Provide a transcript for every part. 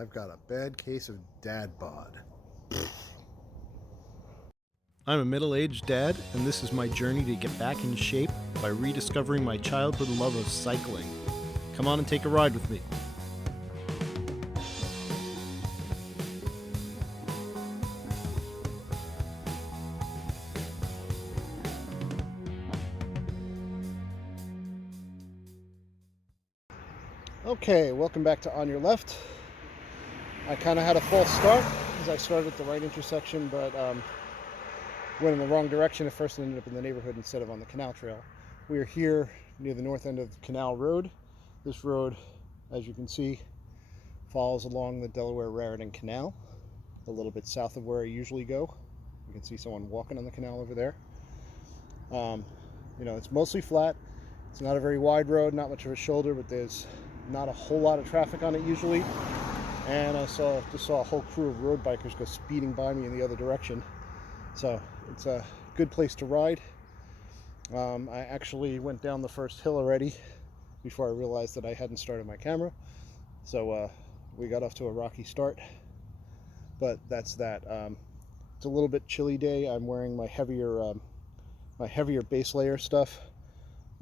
I've got a bad case of dad bod. I'm a middle-aged dad, and this is my journey to get back in shape by rediscovering my childhood love of cycling. Come on and take a ride with me. Okay, welcome back to On Your Left. I kind of had a false start because I started at the right intersection, but went in the wrong direction at first and ended up in the neighborhood instead of on the canal trail. We are here near the north end of Canal Road. This road, as you can see, follows along the Delaware-Raritan Canal, a little bit south of where I usually go. You can see someone walking on the canal over there. It's mostly flat. It's not a very wide road, not much of a shoulder, but there's not a whole lot of traffic on it usually. And I just saw a whole crew of road bikers go speeding by me in the other direction. So it's a good place to ride. I actually went down the first hill already before I realized that I hadn't started my camera. So we got off to a rocky start, but that's that. It's a little bit chilly day. I'm wearing my heavier base layer stuff.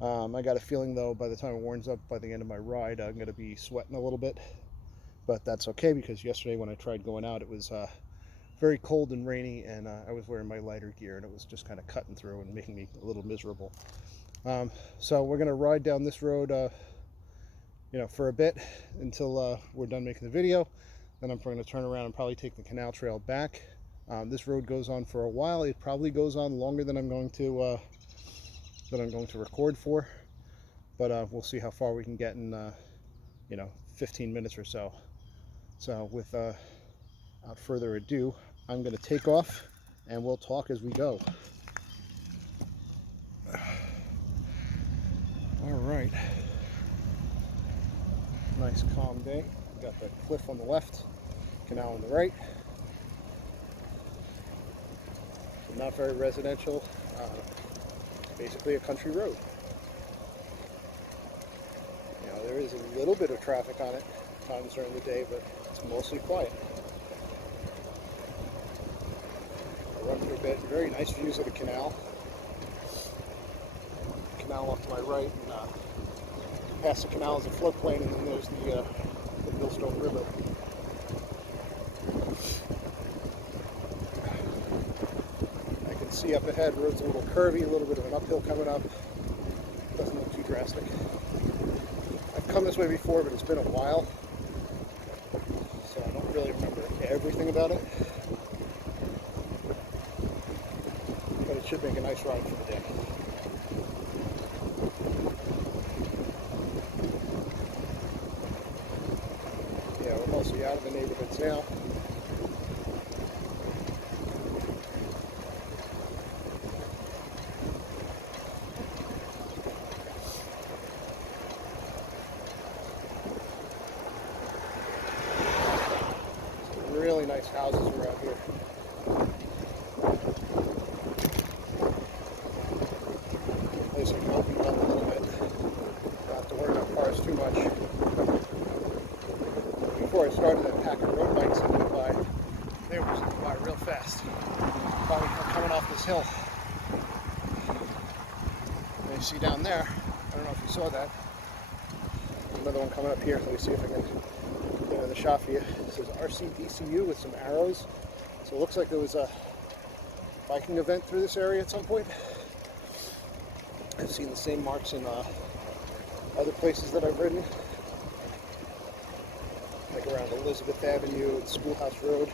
I got a feeling though, by the time it warms up by the end of my ride, I'm going to be sweating a little bit, but that's okay because yesterday when I tried going out, it was very cold and rainy, and I was wearing my lighter gear, and it was just kind of cutting through and making me a little miserable. So we're going to ride down this road, for a bit until we're done making the video. Then I'm going to turn around and probably take the canal trail back. This road goes on for a while. It probably goes on longer than I'm going to record for, but we'll see how far we can get in 15 minutes or so. So without further ado, I'm going to take off and we'll talk as we go. All right, nice calm day. Got the cliff on the left, canal on the right. So not very residential, basically a country road. There is a little bit of traffic on it times during the day, but it's mostly quiet. I run through a bit. Very nice views of the canal. The canal off to my right, and past the canal is a floodplain, and then there's the Millstone River. I can see up ahead, road's a little curvy, a little bit of an uphill coming up. Doesn't look too drastic. I've come this way before, but it's been a while, so I don't really remember everything about it. But it should make a nice ride for the day. Yeah, we're mostly out of the neighborhoods now. Really nice houses around here. Place can open up a little bit. Don't have to worry about cars too much. Before I started, that pack of road bikes that went by, they were just going by real fast. Probably coming off this hill. And you see down there, I don't know if you saw that. There's another one coming up here. Let me see if I can get in the shot for you. It says RCDCU with some arrows. So it looks like there was a biking event through this area at some point. I've seen the same marks in other places that I've ridden, like around Elizabeth Avenue and Schoolhouse Road.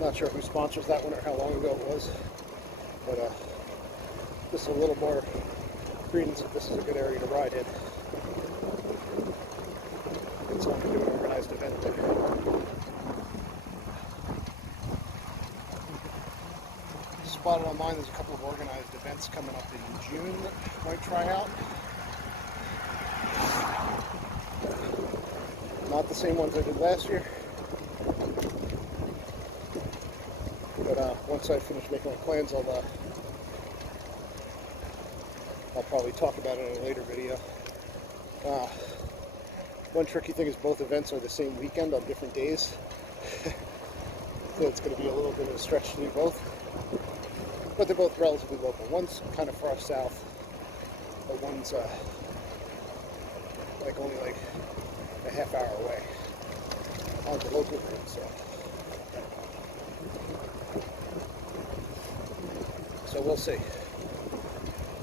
Not sure who sponsors that one or how long ago it was, but just a little more credence that this is a good area to ride in. It's someone can do an organized event there. Spotted online there's a couple of organized events coming up in June that I might try out. Not the same ones I did last year, but once I finish making my plans, I'll probably talk about it in a later video. One tricky thing is both events are the same weekend on different days. So it's going to be a little bit of a stretch to do both. But they're both relatively local. One's kind of far south, but one's only like a half hour away on the local road. So we'll see.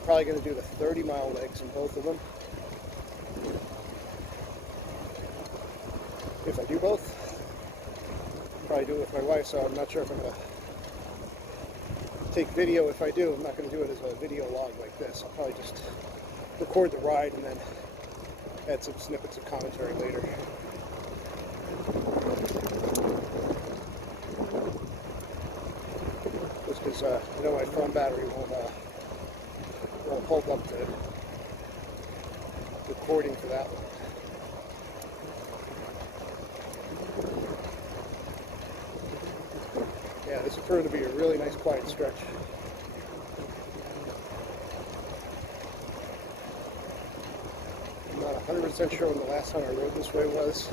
Probably going to do the 30-mile legs in both of them. If I do both, probably do it with my wife, so I'm not sure if I'm going to take video. If I do, I'm not going to do it as a video log like this. I'll probably just record the ride and then add some snippets of commentary later. Just because I know my phone battery won't hold up the recording for that one. Yeah, this will prove to be a really nice quiet stretch. I'm not 100% sure when the last time I rode this way was.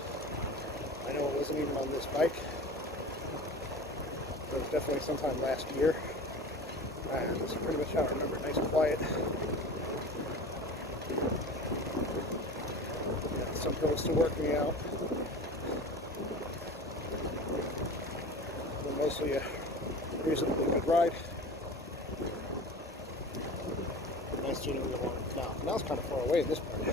I know it wasn't even on this bike. It was definitely sometime last year. And this is pretty much how I remember it, nice and quiet. Yeah, some hills to work me out. But mostly a reasonably good ride. Nice steering wheel on it now. Now it's kind of far away in this part. I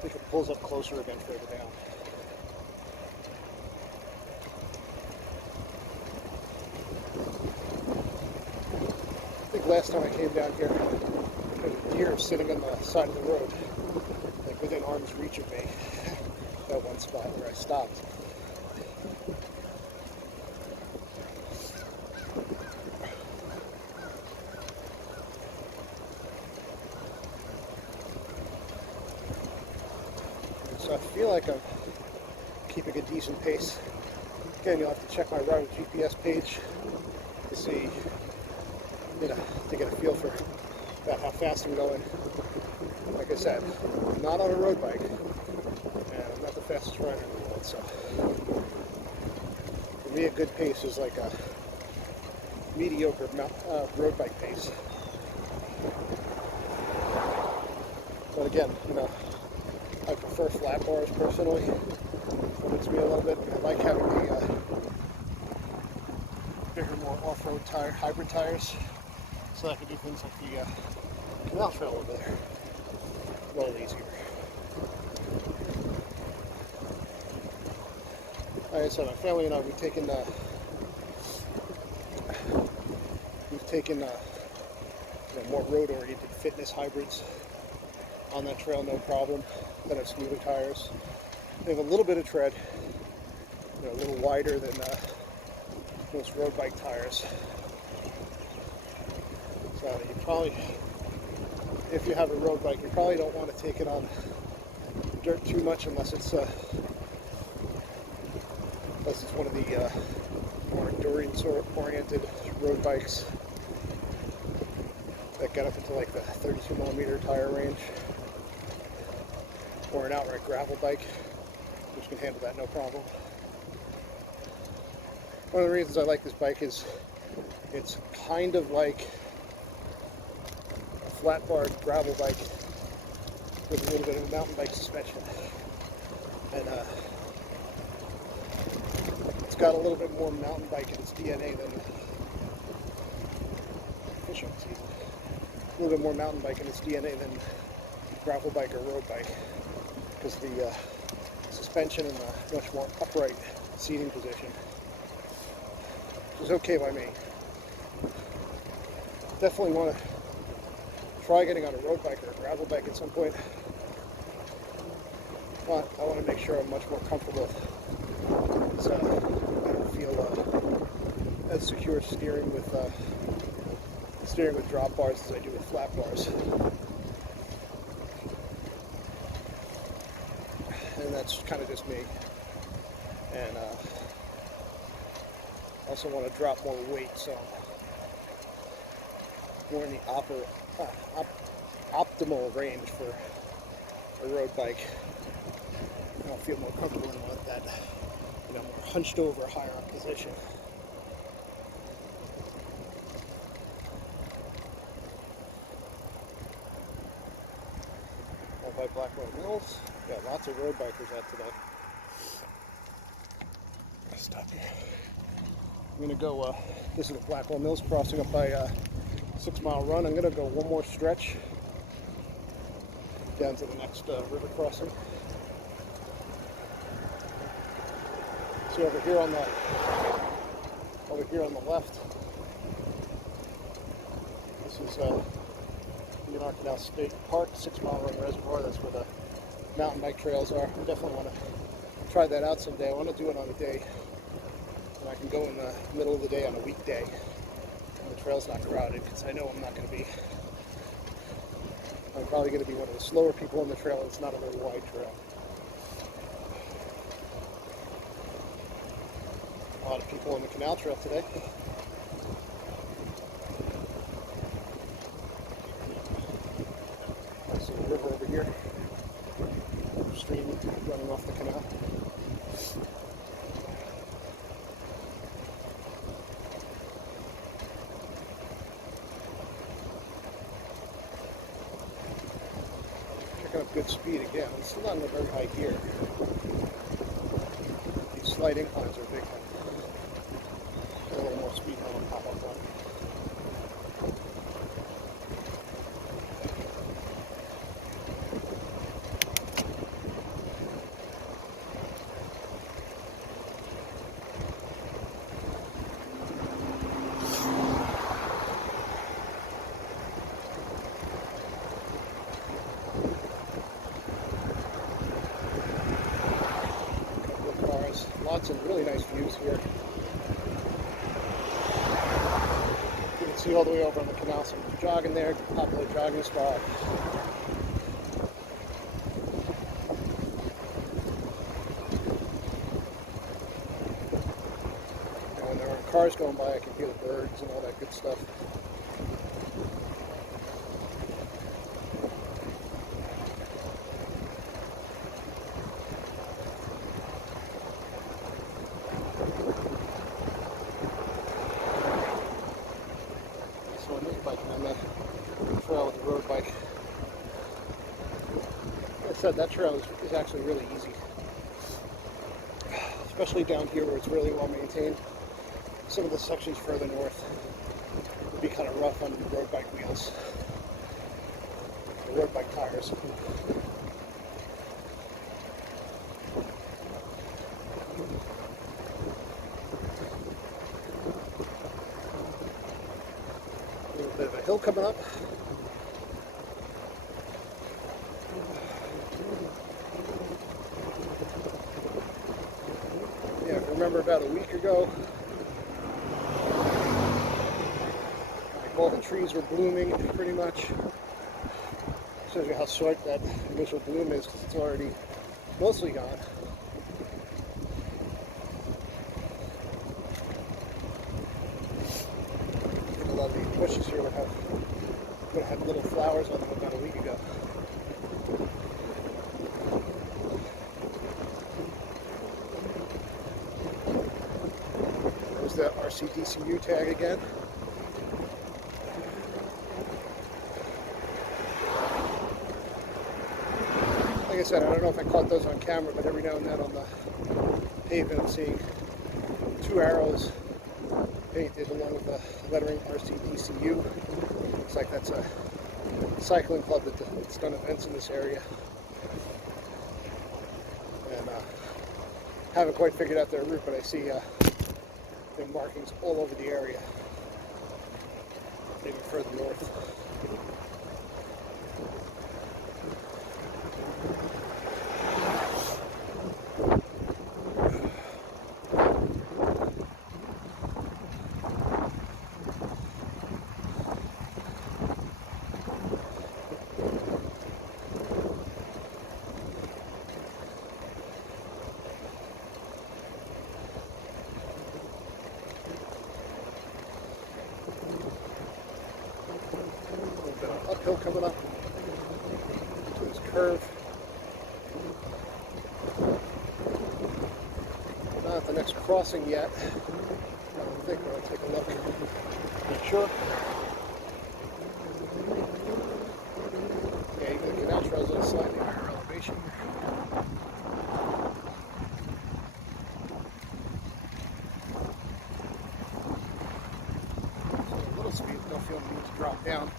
think it pulls up closer again further down. I think last time I came down here, there was a deer sitting on the side of the road, like within arm's reach of me. That one spot where I stopped. So I feel like I'm keeping a decent pace. Again, you'll have to check my route GPS page to see, to get a feel for about how fast I'm going. Like I said, I'm not on a road bike, and I'm not the fastest rider in the world, so for me a good pace is like a mediocre road bike pace. But again, I prefer flat bars personally. Limits me a little bit. I like having the bigger, more off-road hybrid tires, so I can do things like the canal trail over there a little easier. Like I said, my family and I, we've taken more road-oriented fitness hybrids on that trail, no problem. That have smoother tires. They have a little bit of tread, a little wider than most road bike tires. So you probably, if you have a road bike, you probably don't want to take it on dirt too much unless it's one of the more endurance-oriented road bikes that get up into like the 32mm tire range, or an outright gravel bike, which can handle that no problem. One of the reasons I like this bike is it's kind of like a flat bar gravel bike with a little bit of a mountain bike suspension. And it's got a little bit more mountain bike in its DNA than fish on season. A little bit more mountain bike in its DNA than gravel bike or road bike, because the suspension and the much more upright seating position is okay by me. Definitely want to try getting on a road bike or a gravel bike at some point, but I want to make sure I'm much more comfortable, so I don't feel as secure steering with drop bars as I do with flat bars. And that's kind of just me. And also want to drop more weight, so more in the optimal range for a road bike. I'll feel more comfortable in one that, more hunched over, higher up position. By Blackwell Mills. Got lots of road bikers out today. Stop here. I'm gonna go, this is the Blackwell Mills crossing up by 6 Mile Run. I'm gonna go one more stretch down to the next river crossing. See over here on the left, this is D&R Canal State Park, 6 Mile Run Reservoir. That's where the mountain bike trails are. I definitely want to try that out someday. I want to do it on a day when I can go in the middle of the day on a weekday and the trail's not crowded, because I know I'm probably going to be one of the slower people on the trail. It's not a very wide trail. A lot of people on the canal trail today. Nice little river over here. Stream running off the canal. Picking up good speed again. It's still not in a very high gear. These slight inclines are big. Get a little more speed on the pop-up one. Lots of really nice views here. You can see all the way over on the canal, some jogging there, popular jogging spot. And when there are cars going by, I can hear the birds and all that good stuff. Biking on the trail with the road bike. Like I said, that trail is actually really easy, especially down here where it's really well maintained. Some of the sections further north would be kind of rough on the road bike wheels, the road bike tires. Bit of a hill coming up. Yeah, if you remember about a week ago, like all the trees were blooming pretty much. Shows you how short that initial bloom is, because it's already mostly gone. A lot of these bushes here would have little flowers on them about a week ago. There's the RCDCU tag again. Like I said, I don't know if I caught those on camera, but every now and then on the pavement I'm seeing 2 arrows painted along with the lettering RCDCU. Looks like that's a cycling club that's done events in this area. And haven't quite figured out their route, but I see their markings all over the area, maybe further north. coming up to this curve. We're not at the next crossing yet. I don't think. I'll take a look. Make sure. Yeah, even the canal trail is at a slightly higher elevation. So a little speed, don't feel the need to drop down.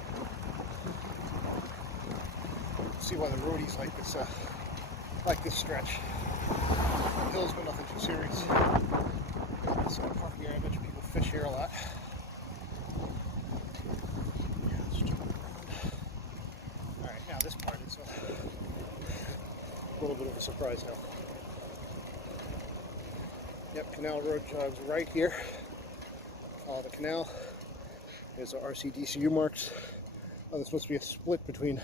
See why the roadies like this stretch. Hills, but nothing too serious. So parking area, I bet you people fish here a lot. Yeah, let's jump around. Alright, now this part is a little bit of a surprise hill. Yep, Canal Road jogs right here. Follow the canal. There's our RCDCU marks. Oh, there's supposed to be a split between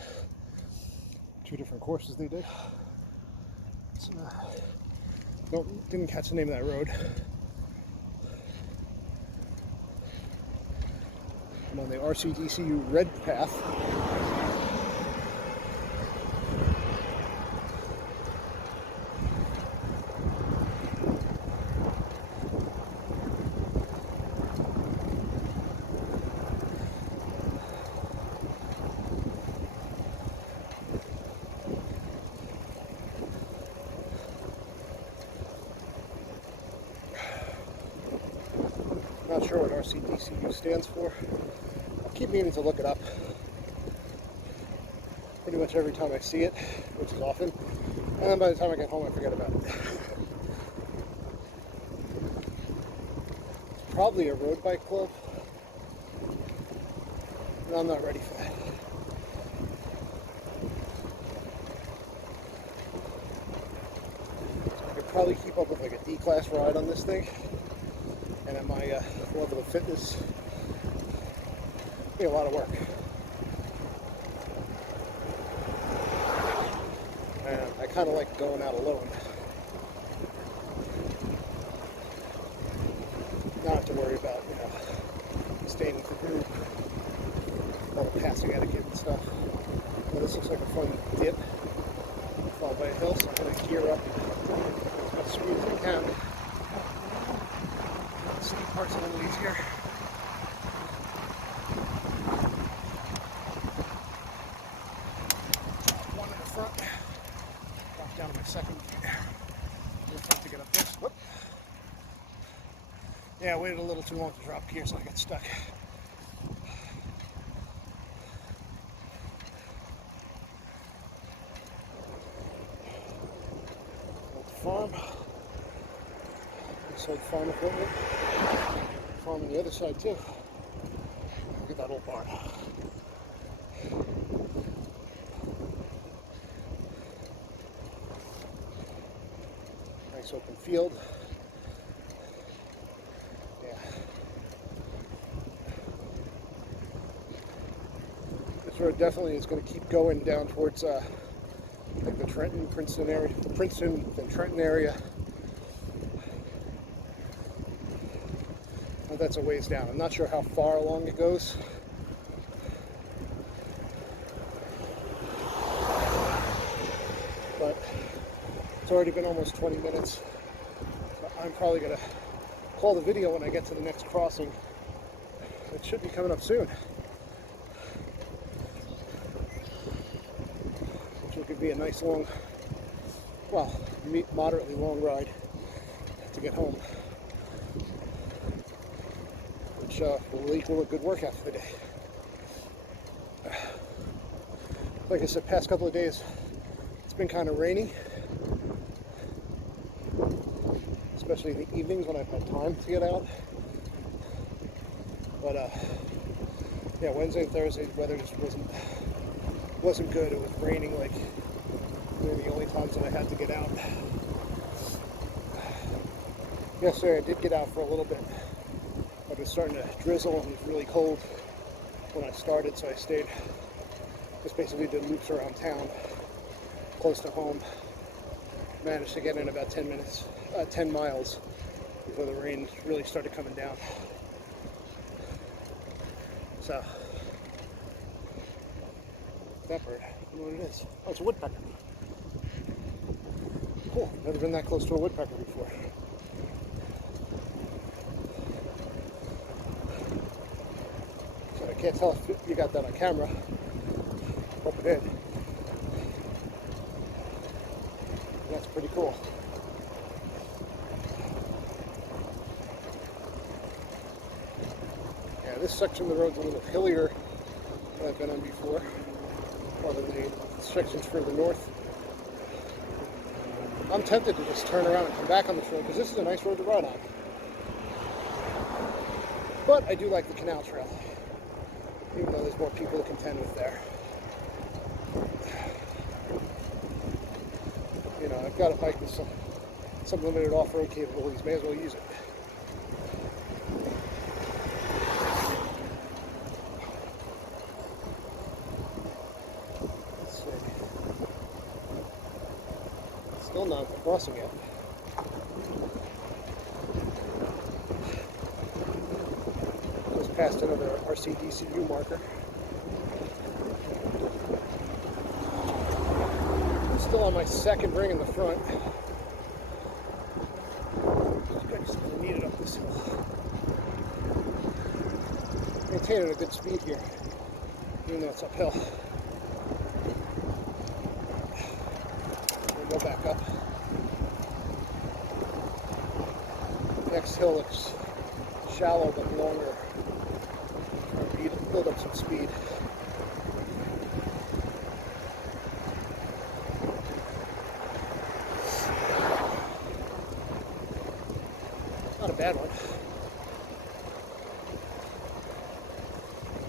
two different courses they did. Didn't catch the name of that road. I'm on the RCDCU red path. Not sure what RCDCU stands for. I keep meaning to look it up. Pretty much every time I see it, which is often, and then by the time I get home I forget about it. It's probably a road bike club, and I'm not ready for that. So I could probably keep up with like a D-class ride on this thing. And at my level of fitness, it'd be a lot of work. And I kind of like going out alone. Not have to worry about, staying with the group, all the passing etiquette and stuff. But this looks like a fun dip, followed by a hill, so I'm going to gear up as much speed as I can. Steep parts a little easier. One in the front. Drop down to my second. We'll attempt to get up this. Whoop. Yeah, I waited a little too long to drop gear, so I got stuck. Old farm. Sold farm equipment. Farm on the other side too. Look at that old barn. Nice open field. Yeah. This road definitely is going to keep going down towards like the Princeton and Trenton area. That's a ways down. I'm not sure how far along it goes. But it's already been almost 20 minutes. So I'm probably going to call the video when I get to the next crossing. It should be coming up soon. Which will be a nice long, well, moderately long ride to get home. Will equal a good workout for the day. Like I said, past couple of days, it's been kind of rainy, especially in the evenings when I've had time to get out. But yeah, Wednesday and Thursday, the weather just wasn't good. It was raining like they were the only times that I had to get out. Yesterday I did get out for a little bit. It was starting to drizzle and it was really cold when I started, so I stayed. Just basically did loops around town, close to home. Managed to get in about 10 miles before the rain really started coming down. So that bird. I don't know what it is. Oh, it's a woodpecker. Cool. Never been that close to a woodpecker before. So I can't tell if you got that on camera. Hope it did. That's pretty cool. Yeah, this section of the road's a little hillier than I've been on before. Other than the sections further north. I'm tempted to just turn around and come back on this road because this is a nice road to ride on. But I do like the canal trail, even though there's more people to contend with there. You know, I've got a bike with some limited off-road capabilities. May as well use it. Let's see. Still not crossing yet. Just passed another RCDCU marker. Still on my second ring in the front. I just need it up this hill. Maintaining a good speed here, even though it's uphill. We'll go back up. Next hill looks shallow but longer. Trying to build up some speed. Not a bad one.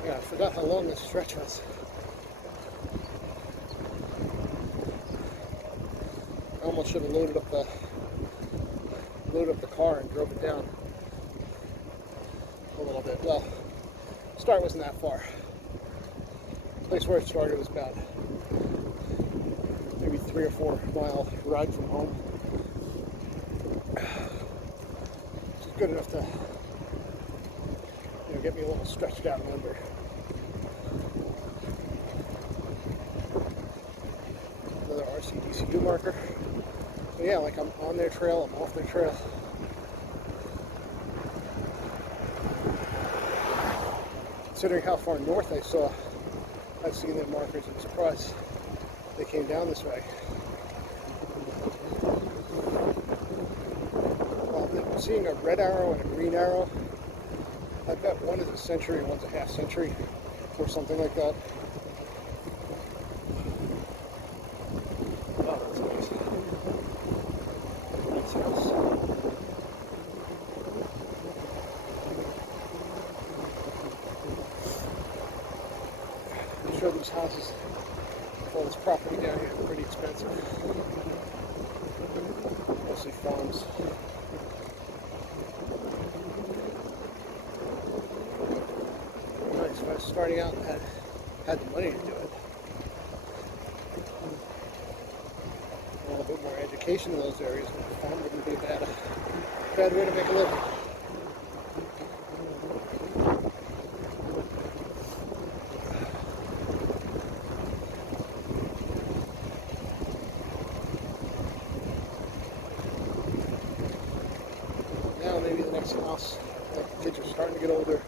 Yeah, I forgot how long this stretch was. I almost should have loaded up the car and drove it down a little bit. Well, start wasn't that far. The place where it started was about maybe 3 or 4 mile ride from home. Good enough to, you know, get me a little stretched out and under. Another RCDCU marker. So yeah, like I'm on their trail, I'm off their trail. Considering how far north I've seen their markers, I'm surprised they came down this way. I'm seeing a red arrow and a green arrow. I bet one is a century and one's a half century or something like that. Oh, that's nice. Nice house. I'm sure these houses, all this property down here is pretty expensive. Mostly farms. If I was starting out and had the money to do it, a little bit more education in those areas, the farm wouldn't be a bad way to make a living. Now maybe the next house, like the kids are starting to get older.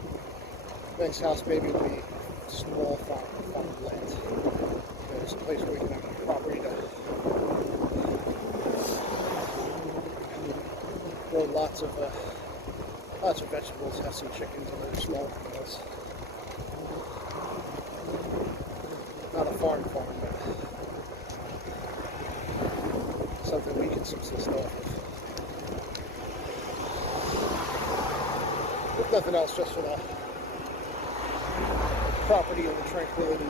Next house maybe will be a small farmland. There's a place where we can have property to grow lots of vegetables, have some chickens and other small animals. Not a farm, but something we can subsist off of. If nothing else, just for the property and the tranquility.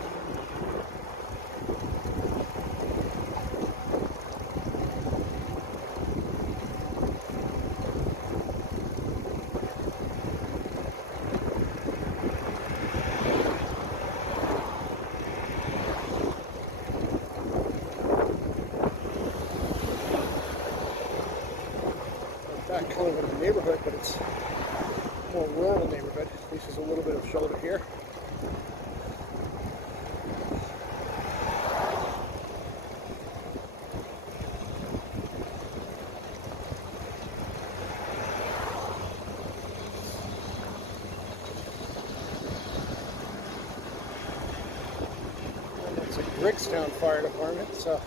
Back kind of in the neighborhood, but it's more rural neighborhood. At least there's a little bit of shoulder here. It's a Griggstown Fire Department, so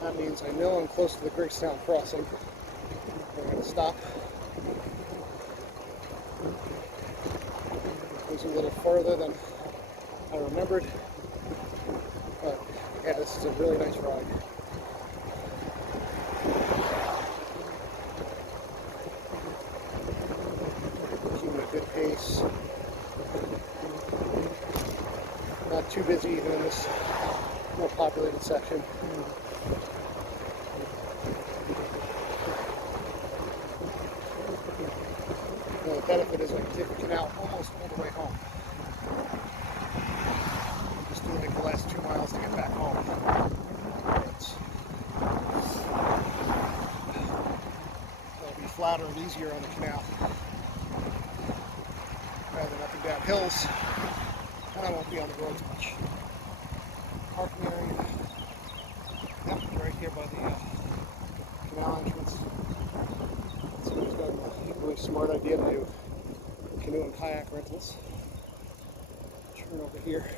that means I know I'm close to the Griggstown crossing. We're going to stop. It was a little further than I remembered, but yeah, this is a really nice ride. Keeping a good pace. Not too busy even in this more populated section. The benefit is I can take the canal almost all the way home. Just do like the last 2 miles to get back home. It'll be flatter and easier on the canal rather than up and down hills, and I won't be on the roads much. Parking area, yep, right here by the canal entrance. Someone's got a really smart idea to do canoe and kayak rentals. Turn over here.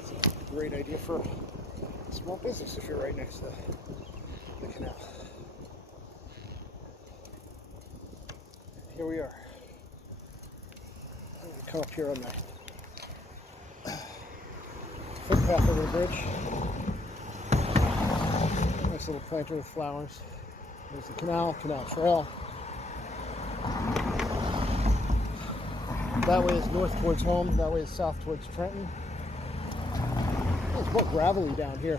It's a great idea for a small business if you're right next to the canal. Here we are. I'm going to come up here on the footpath over the bridge. Nice little planter with flowers. There's the canal trail. That way is north towards home, that way is south towards Trenton. It's more gravelly down here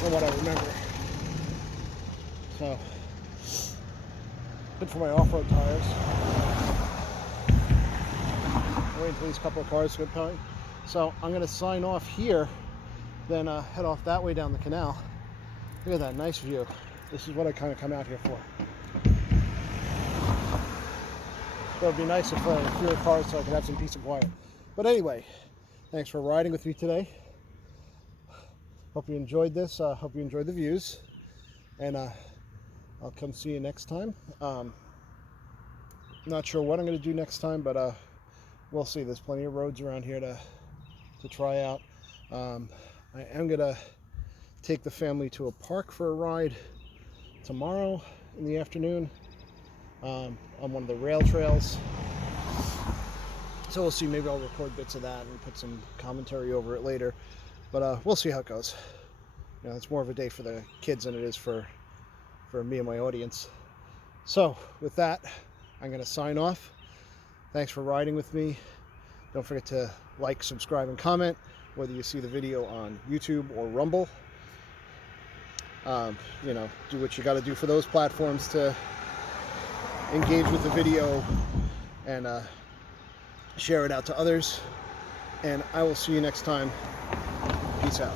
than what I remember. So, good for my off-road tires. Wait until these couple of cars get by. So I'm going to sign off here, then head off that way down the canal. Look at that nice view. This is what I kind of come out here for. It would be nice if there were fewer cars so I could have some peace and quiet. But anyway, thanks for riding with me today. Hope you enjoyed this. Hope you enjoyed the views. And I'll come see you next time. Not sure what I'm going to do next time, but we'll see. There's plenty of roads around here to try out. I am going to take the family to a park for a ride tomorrow in the afternoon on one of the rail trails. So we'll see. Maybe I'll record bits of that and put some commentary over it later. But we'll see how it goes. You know, it's more of a day for the kids than it is for me and my audience. So with that, I'm going to sign off. Thanks for riding with me. Don't forget to like, subscribe, and comment, whether you see the video on YouTube or Rumble. You know, do what you got to do for those platforms to engage with the video and share it out to others. And I will see you next time. Peace out.